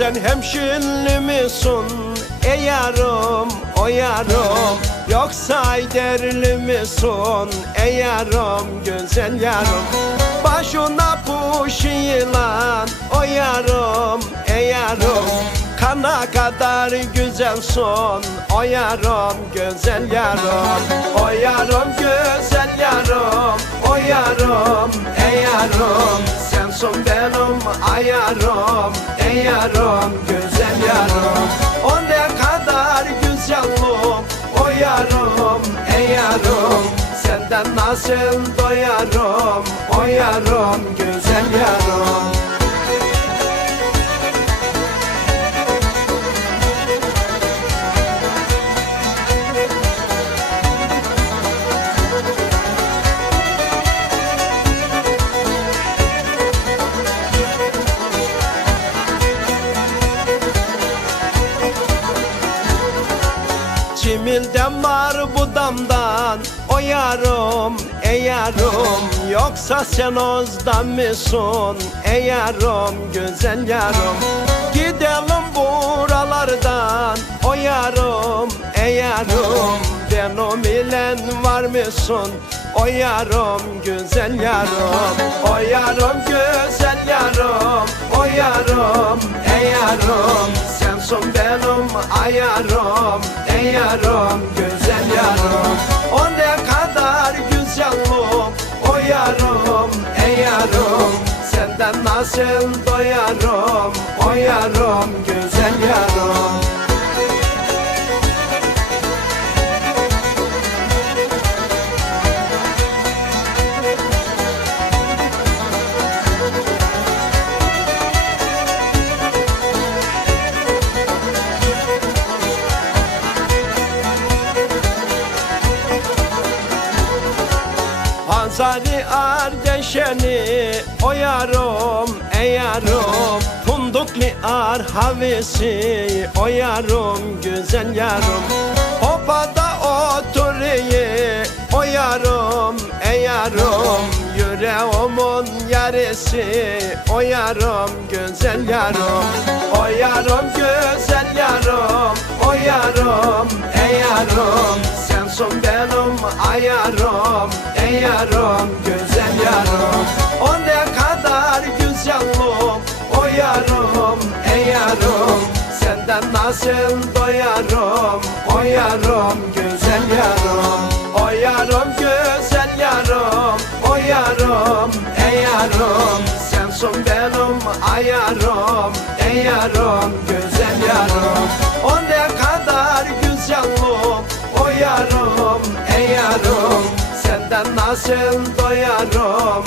Sen hemşinli misin ey yarım o yarım Yoksa Ayderli misin ey yarım güzel yarım Başına puş yılan o yarım ey yarım Kana kadar güzelsin o yarım güzel yarım O yarım güzel yarım o yarım Senden nasıl doyarım o güzel yarım. Çimilden var bu damdan o yarım ey yarım Yoksa sen ozdan mısın? Ey yarım güzel yarım. Gidelim buralardan o yarım ey yarım Benim ile var mısın? O yarım güzel yarım. O yarım güzel yarım. O yarım ey yarım Sensin benim ayarım ey yarım güzel yarım. O ne Nasıl doyarım Hazari Ardeşeni o yarım ey yarım Fundukli ar havesi o yarım güzel yarım. Hopada oturuyor o yarım ey yarım Yüreğimin yarısı o yarım güzel yarım. O yarım güzel yarım o yarım ey yarım Sensin benim ayarım ey yarım güzel yarım. O ne kadar güzelim o yarım ey yarım. Senden nasıl doyarım o yarım güzel yarım. O yarım güzel yarım o yarım ey yarım. Sensin benim ayarım ey yarım Senden nasıl doyarım